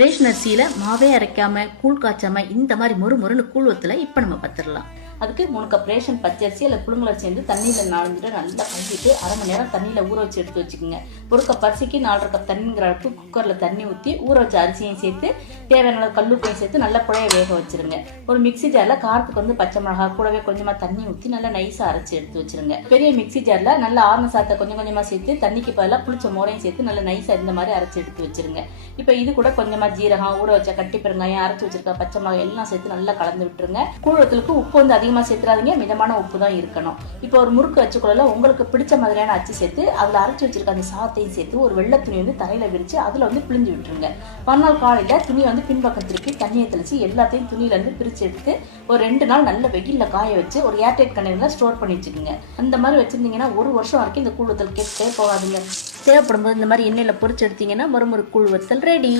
Ration அரிசியில மாவே அரைக்காம கூழ் காய்ச்சாம இந்த மாதிரி மொறுன்னு கூழ் வத்தலை இப்ப நம்ம பத்திரலாம். அதுக்கு 3 கப் ரேஷன் பச்சரிசி அல்ல புழுங்கலை சேர்ந்து தண்ணியில் நாலஞ்சிட்டு நல்லா கழுவிட்டு அரை மணி நேரம் தண்ணியில் ஊற வச்சு எடுத்து வச்சுக்கோங்க. 1 கப் அரிசிக்கு 4.5 கப் தண்ணிங்கிற அளவுக்கு குக்கரில் தண்ணி ஊற்றி ஊற வச்ச அரிசியையும் சேர்த்து தேவையான அளவு கல்லுப்பையும் சேர்த்து நல்லா புழைய வேக வச்சிருங்க. ஒரு மிக்சி ஜாரில் காரத்துக்கு வந்து பச்சை மிளகா கூடவே கொஞ்சமாக தண்ணி ஊற்றி நல்லா நைஸாக அரைச்சி எடுத்து வச்சிருங்க. பெரிய மிக்சி ஜாரில் நல்லா ஆறுன சாத்தை கொஞ்சமாக சேர்த்து தண்ணிக்கு பதிலாக புளிச்ச மோரையும் சேர்த்து நல்லா நைஸாக இந்த மாதிரி அரைச்சி எடுத்து வச்சிருங்க. இப்போ இது கூட கொஞ்சமாக ஜீரகம், ஊற வச்ச கட்டி பெருங்காயம், அரைச்சி வச்சிருக்க பச்சை மிளகாய் எல்லாம் சேர்த்து நல்லா கலந்து விட்டுருங்க. கூழத்துக்கு உப்பு வந்து அதிகமாக சேர்த்துறாதீங்க, மிதமான உப்பு தான் இருக்கணும். இப்போ ஒரு முறுக்கு வச்சுக்கொள்ள உங்களுக்கு பிடிச்ச மாதிரியான அச்சு சேர்த்து அதில் அரைச்சி வச்சிருக்க அந்த சாத்தையும் சேர்த்து ஒரு வெள்ளை துணி வந்து தரையில விரிச்சு அதில் வந்து பிழிஞ்சு விட்டுருங்க. மறுநாள் காலையில துணி வந்து பின்பக்கம் திருப்பி தண்ணியை தெளிச்சு எல்லாத்தையும் துணியில இருந்து பிரிச்சு எடுத்து ஒரு 2 நாள் நல்ல வெயில்ல காய வச்சு ஒரு ஏர்டைட் கண்டெய்னர்ல ஸ்டோர் பண்ணி வச்சுக்கோங்க. அந்த மாதிரி வச்சிருந்தீங்கன்னா 1 வருஷம் வரைக்கும் இந்த கூழ் வத்தல் கெட்டே போகாதுங்க. தேவைப்படும் போது இந்த மாதிரி எண்ணெயில பொரிச்சு எடுத்தீங்கன்னா மறுமுறை கூழ் வத்தல் ரெடி.